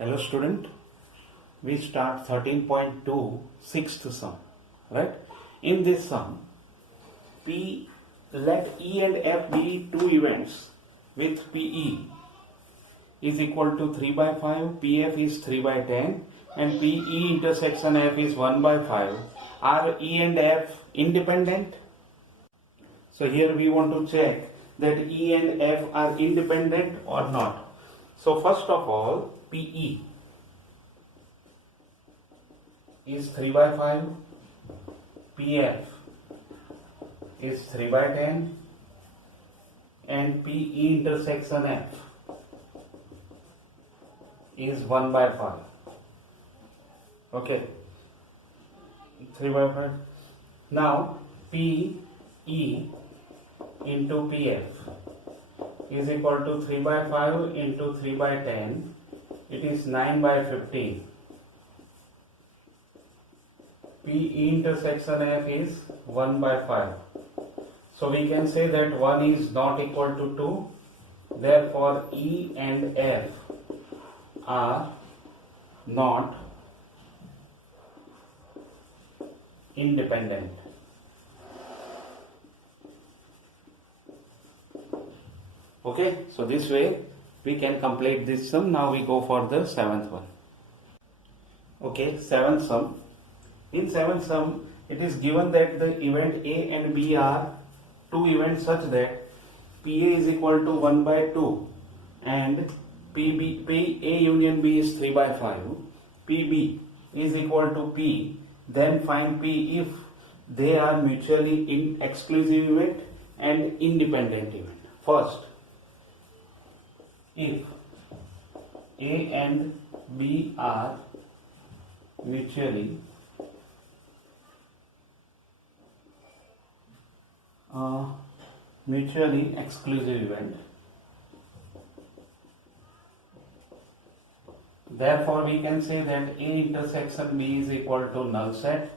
Hello student, we start 13.2 sixth sum, right? In this sum, P let E and F be two events with PE is equal to 3 by 5, PF is 3 by 10 and PE intersection F is 1 by 5. Are E and F independent? So here we want to check that E and F are independent or not. So first of all, PE is 3 by 5, PF is 3 by 10 and PE intersection F is 1 by 5. Okay, 3 by 5. Now PE into PF is equal to 3 by 5 into 3 by 10. It is 9 by 15. PE intersection F is 1 by 5. So we can say that 1 is not equal to 2. Therefore E and F are not independent. Okay, so this way we can complete this sum. Now we go for the seventh one. Okay, seventh sum. In seventh sum, it is given that the event A and B are two events such that PA is equal to 1 by 2 and PA union B is 3 by 5. PB is equal to P. Then find P if they are mutually exclusive event and independent event. First, if A and B are mutually exclusive event, therefore we can say that A intersection B is equal to null set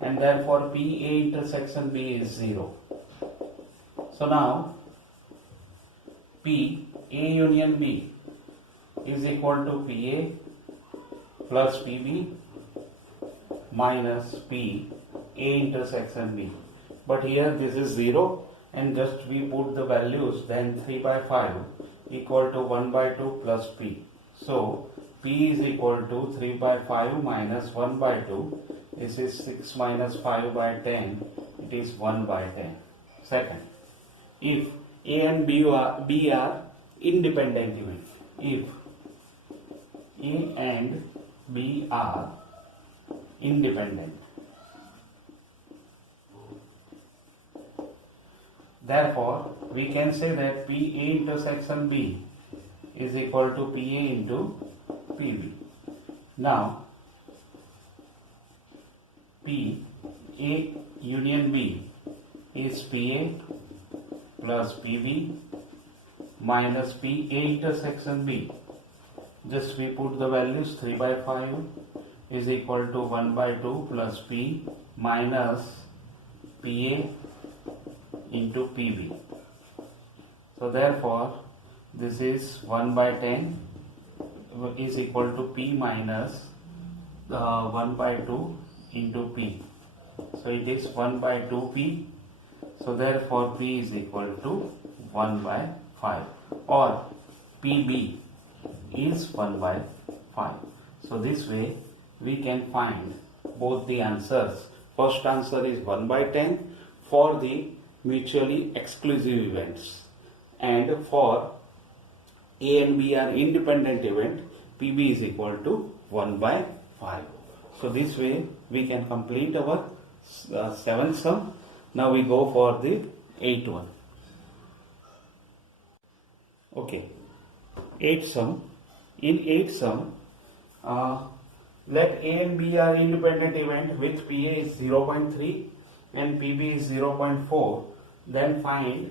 and therefore PA intersection B is 0. So now P A union B is equal to PA plus PB minus P A intersection B. But here this is 0 and just we put the values, then 3 by 5 equal to 1 by 2 plus P. So P is equal to 3 by 5 minus 1 by 2. This is 6 minus 5 by 10. It is 1 by 10. Second, if A and B are independent event. If A and B are independent, therefore we can say that PA intersection B is equal to PA into PB. Now PA union B is PA plus PB minus PA intersection B. Just we put the values, 3 by 5 is equal to 1 by 2 plus P minus PA into PB. So therefore this is 1 by 10 is equal to P minus 1 by 2 into P. So it is 1 by 2P. So therefore P is equal to 1 by 5 or PB is 1 by 5. So this way we can find both the answers. First answer is 1 by 10 for the mutually exclusive events, and for A and B are independent event, PB is equal to 1 by 5. So this way we can complete our seventh sum. Now we go for the eighth one. Okay, eighth sum. In eighth sum, let A and B are independent event with PA is 0.3 and PB is 0.4. Then find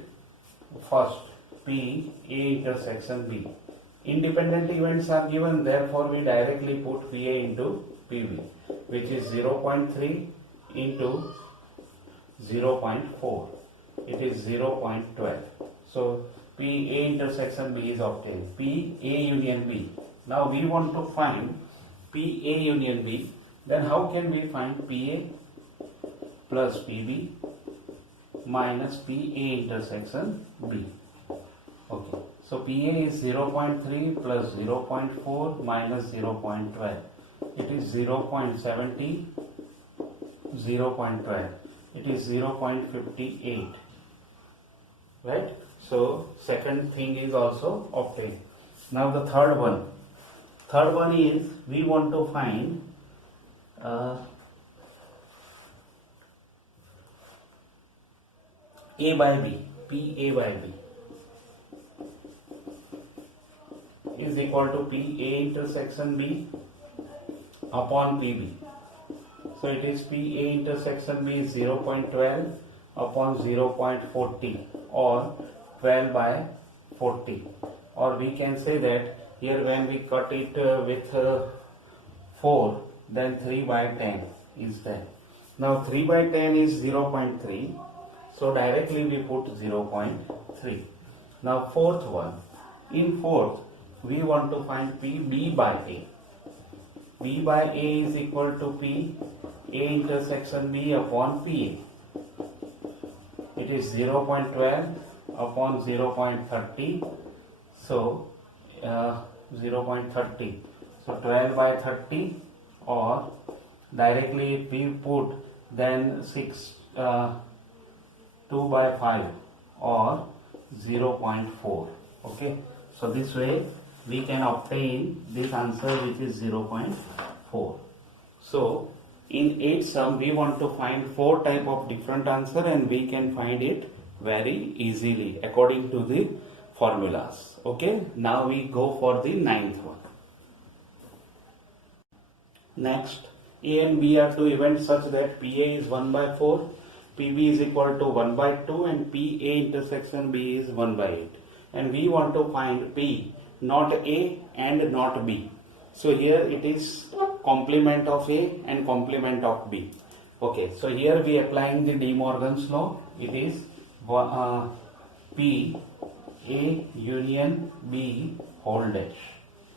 first P A intersection B. Independent events are given, therefore we directly put PA into PB, which is 0.3 into 0.4. It is 0.12. So PA intersection B is obtained. PA union B Now we want to find PA union B. Then how can we find PA plus PB minus PA intersection B? Okay, so PA is 0.3 plus 0.4 minus 0.12. It is 0.70, 0.12. It is 0.58. Right? So second thing is also obtained. Now the third one. Third one is we want to find A by B, PA by B is equal to PA intersection B upon PB. So it is PA intersection B is 0.12 upon 0.40 or 12 by 40, or we can say that here when we cut it with 4, then 3 by 10 is there. Now 3 by 10 is 0.3, so directly we put 0.3. Now fourth one. In fourth, we want to find PB by A. B by A is equal to P A intersection B upon PA. It is 0.12 upon 0.30. So 0.30. So 12 by 30, or directly if we put then 2 by 5 or 0.4. Okay. So this way we can obtain this answer, which is 0.4. So in 8 sum we want to find 4 type of different answer, and we can find it very easily according to the formulas. Okay. Now we go for the 9th one. Next, A and B are two events such that PA is 1 by 4, PB is equal to 1 by 2, and PA intersection B is 1 by 8. And we want to find P, not A and not B. So here it is complement of A and complement of B. Okay, so here we applying the De Morgan's law. It is P A union B whole dash,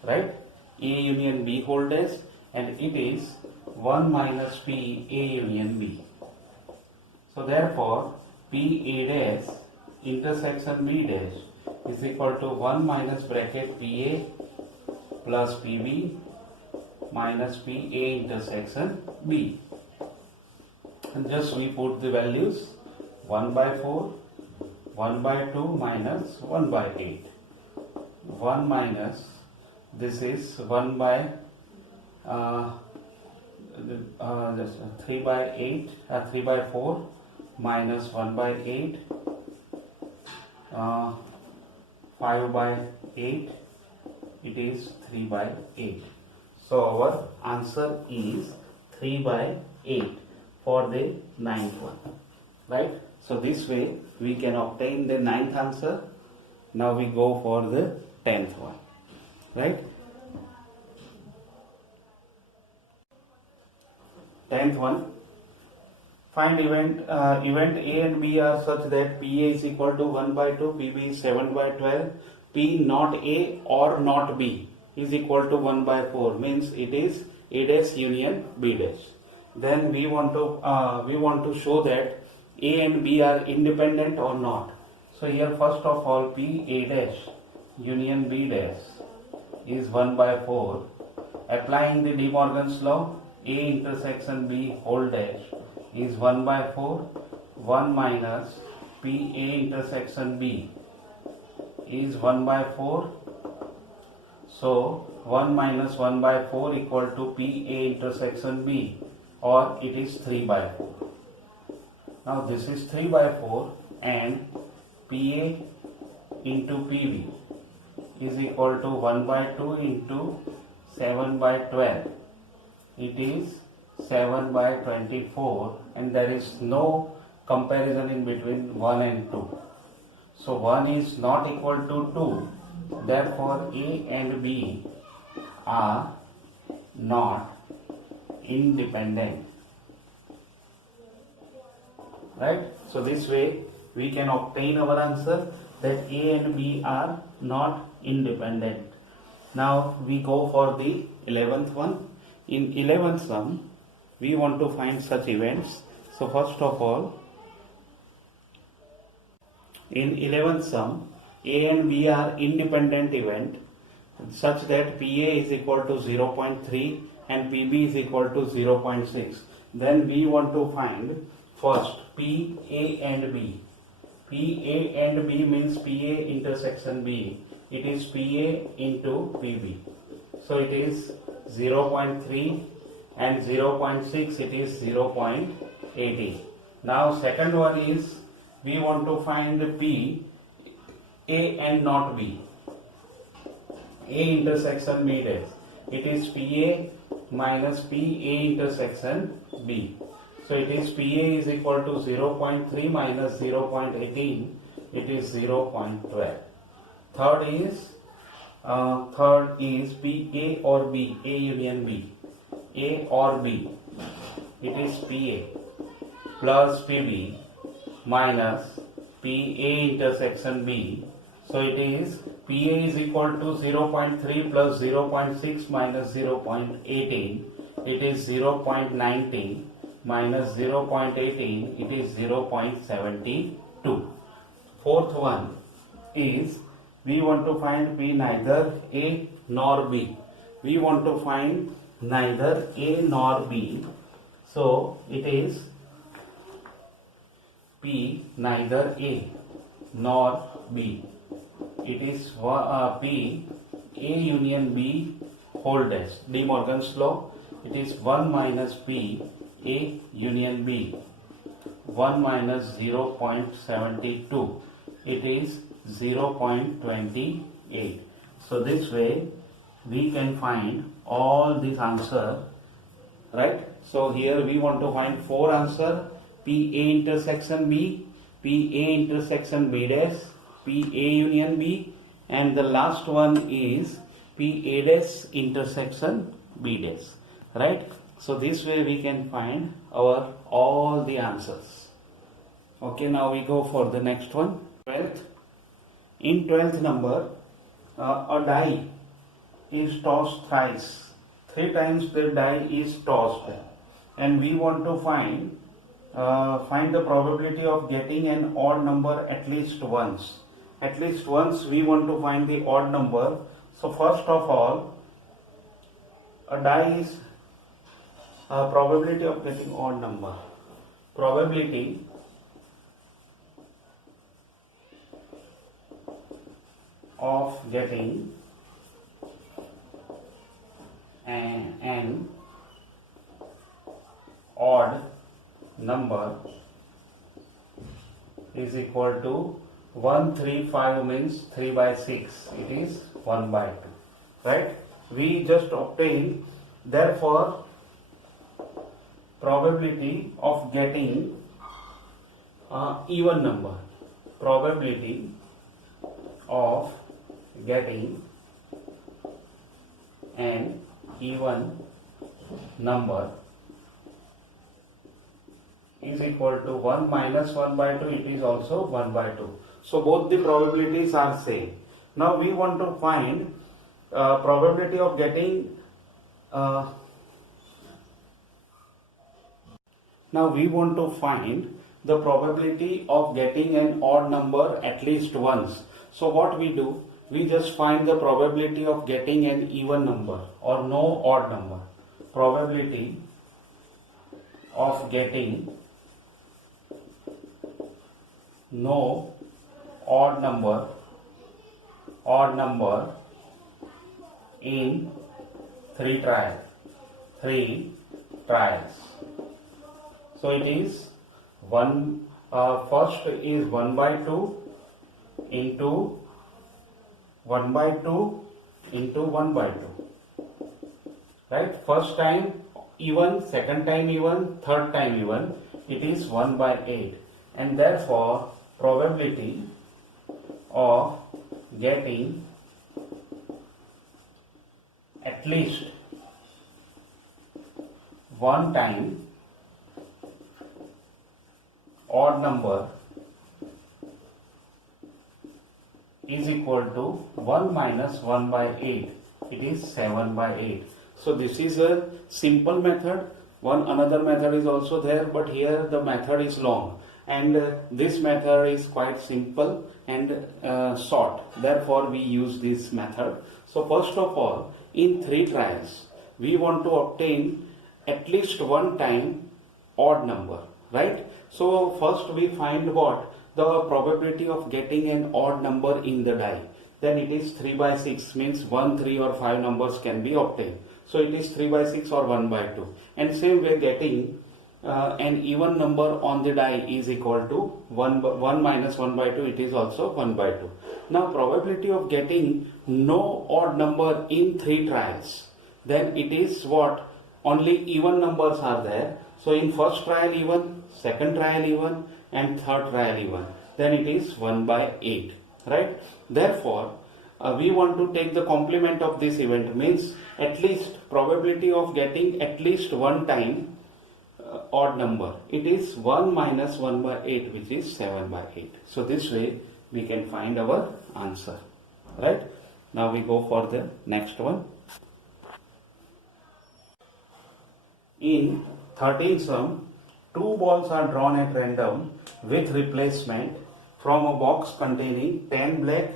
right? A union B whole dash, and it is 1 minus P A union B. So therefore P A dash intersection B dash is equal to 1 minus bracket PA plus PB minus PA intersection B. And just we put the values 1 by 4, 1 by 2 minus 1 by 8. 1 minus, this is 1 by 3 by 8, 3 by 4 minus 1 by 8, 5 by 8, it is 3 by 8. So our answer is 3 by 8 for the 9th one, right? So this way we can obtain the 9th answer. Now we go for the 10th one, right? 10th one. Find event A and B are such that PA is equal to 1 by 2, PB is 7 by 12, P not A or not B is equal to 1 by 4, means it is A dash union B dash. Then we want to show that A and B are independent or not. So here first of all P A dash union B dash is 1 by 4. Applying the De Morgan's law, A intersection B whole dash is 1 by 4, 1 minus P A intersection B is 1 by 4. So 1 minus 1 by 4 equal to P A intersection B, or it is 3 by 4. Now this is 3 by 4, and PA into PB is equal to 1 by 2 into 7 by 12. It is 7 by 24, and there is no comparison in between 1 and 2. So 1 is not equal to 2. Therefore A and B are not independent. Right? So this way we can obtain our answer that A and B are not independent. Now we go for the 11th one. In 11th sum, we want to find such events. So first of all, in 11th sum, A and B are independent event such that PA is equal to 0.3 and PB is equal to 0.6. Then we want to find first PA and B. PA and B means PA intersection B. It is PA into PB. So it is 0.3 and 0.6, it is 0.80. Now second one is we want to find P, A and not B. A intersection B dash. It is PA minus PA intersection B. So it is PA is equal to 0.3 minus 0.18. It is 0.12. Third is PA or B, A union B. A or B. It is PA plus PB minus PA intersection B. So it is PA is equal to 0.3 plus 0.6 minus 0.18. It is 0.19 minus 0.18. It is 0.72. Fourth one is we want to find P neither A nor B. We want to find neither A nor B. So it is P neither A nor B. It is P A union B whole dash. De Morgan's law. It is 1 minus P A union B. 1 minus 0.72. It is 0.28. So this way we can find all these answer, right? So here we want to find 4 answer: PA intersection B, PA intersection B dash, PA union B, and the last one is PA dash intersection B dash, right? So this way we can find our all the answers. Okay, now we go for the next one. 12th. In 12th number, a die is tossed thrice. 3 times the die is tossed, and we want to find the probability of getting an odd number at least once. At least once we want to find the odd number. So first of all, a die is probability of getting odd number. Probability of getting an odd number is equal to 135 means 3 by 6. It is 1 by 2. Right? We just obtained, therefore, probability of getting even number. Probability of getting an even number is equal to 1 minus 1 by 2. It is also 1 by 2. So both the probabilities are same. Now we want to find probability of getting the probability of getting an odd number at least once. So what we do, we just find the probability of getting an even number or no odd number. Probability of getting no odd number in 3 trials. So it is first is 1 by 2 into 1 by 2 into 1 by 2. Right? First time even, second time even, third time even. It is 1 by 8. And therefore probability of getting at least one time odd number is equal to 1 minus 1 by 8. it is 7 by 8. So this is a simple method. Another method is also there, but here the method is long, and this method is quite simple and short. Therefore, we use this method. So first of all, in 3 trials, we want to obtain at least one time odd number, right? So first we find what? The probability of getting an odd number in the die. Then it is 3 by 6, means 1, 3 or 5 numbers can be obtained. So it is 3 by 6 or 1 by 2. And same way, getting an even number on the die is equal to 1 minus 1 by 2, it is also 1 by 2. Now probability of getting no odd number in 3 trials, then it is what? Only even numbers are there. So in first trial even, second trial even, and third trial even, then it is 1 by 8, right? Therefore, we want to take the complement of this event, means at least probability of getting at least one time odd number. It is 1 minus 1 by 8, which is 7 by 8. So this way we can find our answer, right? Now we go for the next one. In 13 sum, 2 balls are drawn at random with replacement from a box containing 10 black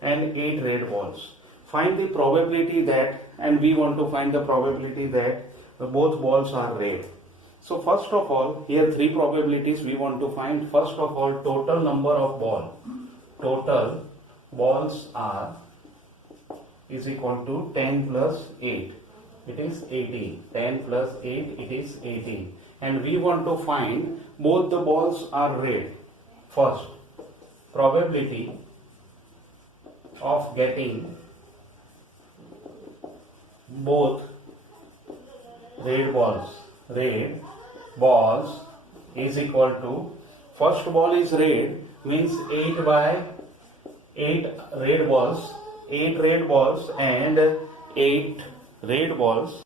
and 8 red balls. Find the probability that, and we want to find the probability that both balls are red. So first of all, here 3 probabilities we want to find. First of all, total number of ball. Total balls are is equal to 10 plus 8. It is 18. 10 plus 8, it is 18. And we want to find both the balls are red. First, probability of getting both red balls is equal to, first ball is red, means 8 by 8 red balls, 8 red balls and 8 red balls.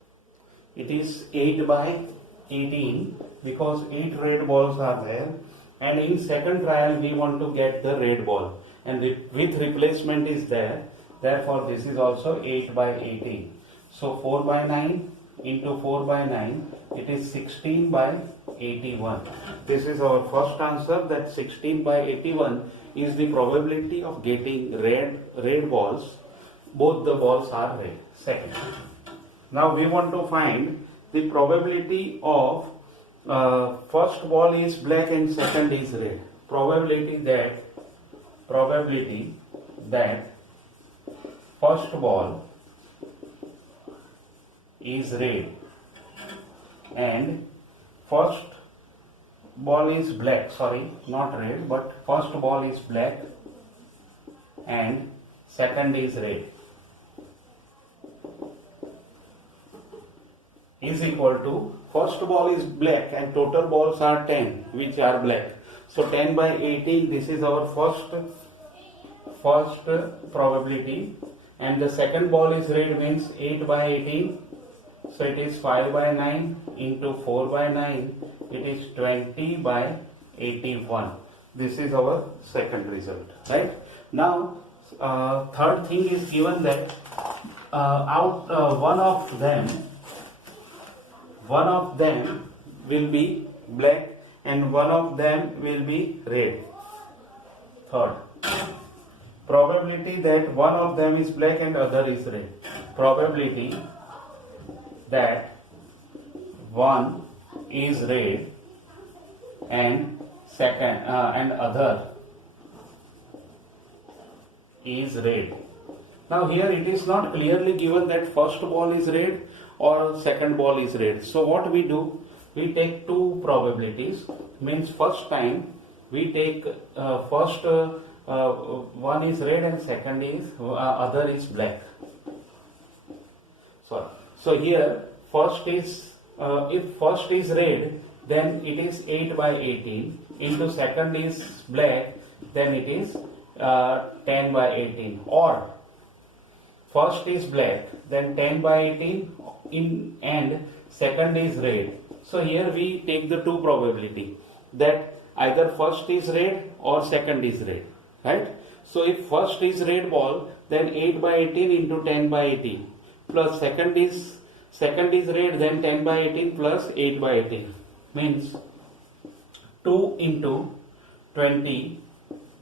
It is 8 by 18 because 8 red balls are there. And in second trial we want to get the red ball, and with replacement is there. Therefore this is also 8 by 18. So 4 by 9 into 4 by 9, it is 16 by 81. This is our first answer, that 16 by 81 is the probability of getting red balls. Both the balls are red. Second. Now we want to find the probability of first ball is black and second is red. Probability that first ball is red and first ball is black, sorry, not red, but first ball is black and second is red, is equal to, first ball is black and total balls are 10 which are black. So 10 by 18, this is our first probability, and the second ball is red, means 8 by 18. So it is 5 by 9 into 4 by 9, it is 20 by 81. This is our second result, right? Now third thing is given that one of them will be black and one of them will be red. Third, probability that one of them is black and other is red. Probability that one is red and second and other is red. Now here it is not clearly given that first ball is red or second ball is red. So what we do, we take 2 probabilities, means first time we take first one is red and second is other is black. So here first is if first is red, then it is 8 by 18 into second is black, then it is 10 by 18, or first is black, then 10 by 18 and second is red. So here we take the 2 probability that either first is red or second is red, right? So if first is red ball, then 8 by 18 into 10 by 18. plus second is red, then 10 by 18 plus 8 by 18 means 2 into 20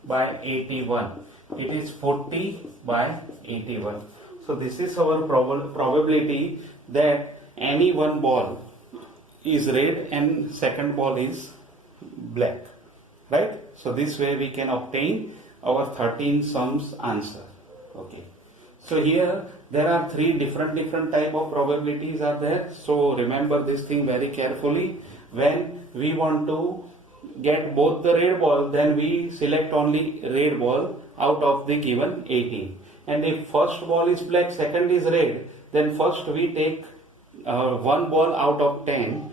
by 81. It is 40 by 81. So this is our probability that any one ball is red and second ball is black, right? So this way we can obtain our 13 sums answer. Okay. So here there are three different type of probabilities are there. So remember this thing very carefully. When we want to get both the red ball, then we select only red ball out of the given 18. And if first ball is black, second is red, then first we take one ball out of 10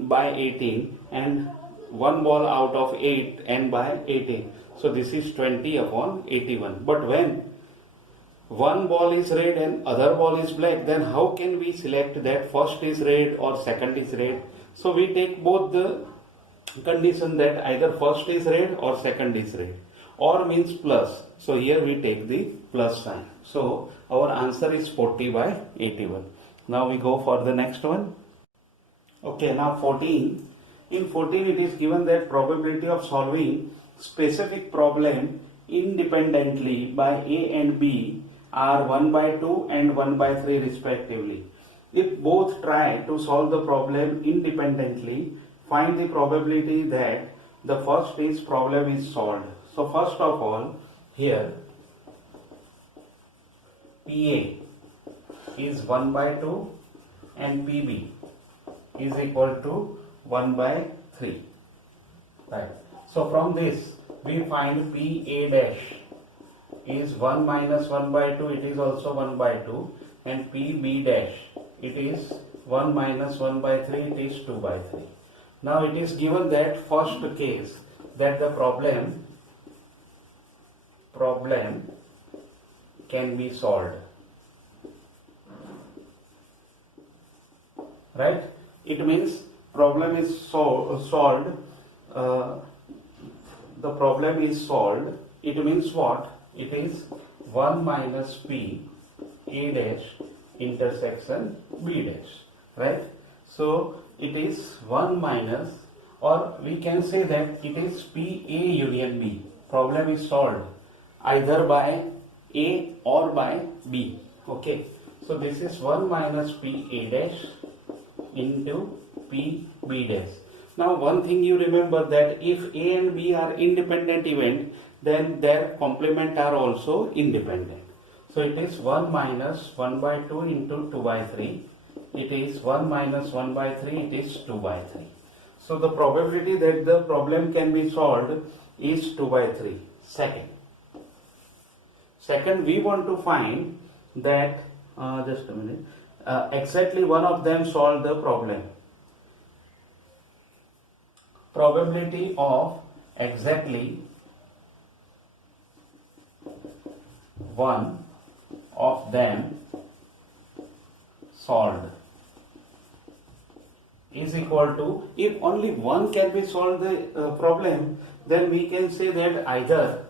by 18 and one ball out of 8 and by 18. So this is 20 upon 81. But when one ball is red and other ball is black, then how can we select that first is red or second is red? So we take both the condition that either first is red or second is red, or means plus. So here we take the plus sign. So our answer is 40 by 81. Now we go for the next one. Okay, now 14. In 14 it is given that probability of solving specific problem independently by A and B are 1 by 2 and 1 by 3 respectively. If both try to solve the problem independently, find the probability that the first is problem is solved. So first of all, here PA is 1 by 2 and PB is equal to 1 by 3. Right. So from this we find PA dash is 1 minus 1 by 2, it is also 1 by 2, and PB dash, it is 1 minus 1 by 3, it is 2 by 3. Now it is given that first case that the problem can be solved. Right? It means problem is solved. The problem is solved. It means what? It is 1 minus P A dash intersection B dash. Right? So it is 1 minus, or we can say that it is PA union B. Problem is solved either by A or by B. Okay. So this is 1 minus PA dash into PB dash. Now one thing you remember that if A and B are independent event, then their complement are also independent. So it is 1 minus 1 by 2 into 2 by 3. It is 1 minus 1 by 3, it is 2 by 3. So the probability that the problem can be solved is 2 by 3. Second, we want to find that, just a minute, exactly one of them solve the problem. Probability of exactly one of them solved is equal to, if only one can be solved the problem, then we can say that either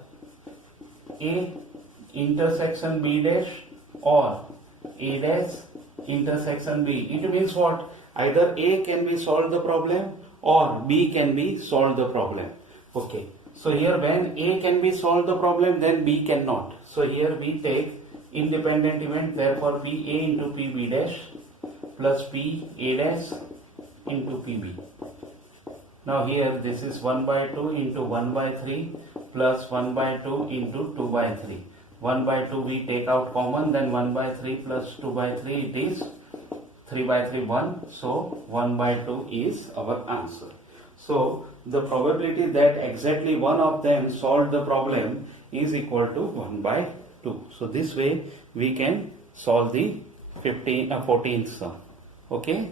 A intersection B dash or A dash intersection B. It means what? Either A can be solved the problem or B can be solved the problem. Okay. So here when A can be solved the problem, then B cannot. So here we take independent event, therefore PA into PB dash plus PA dash into PB. Now here this is 1 by 2 into 1 by 3 plus 1 by 2 into 2 by 3. 1 by 2 we take out common, then 1 by 3 plus 2 by 3, it is 3 by 3 1. So 1 by 2 is our answer. So the probability that exactly one of them solved the problem is equal to 1 by 2. So this way we can solve the 14th sum. Okay.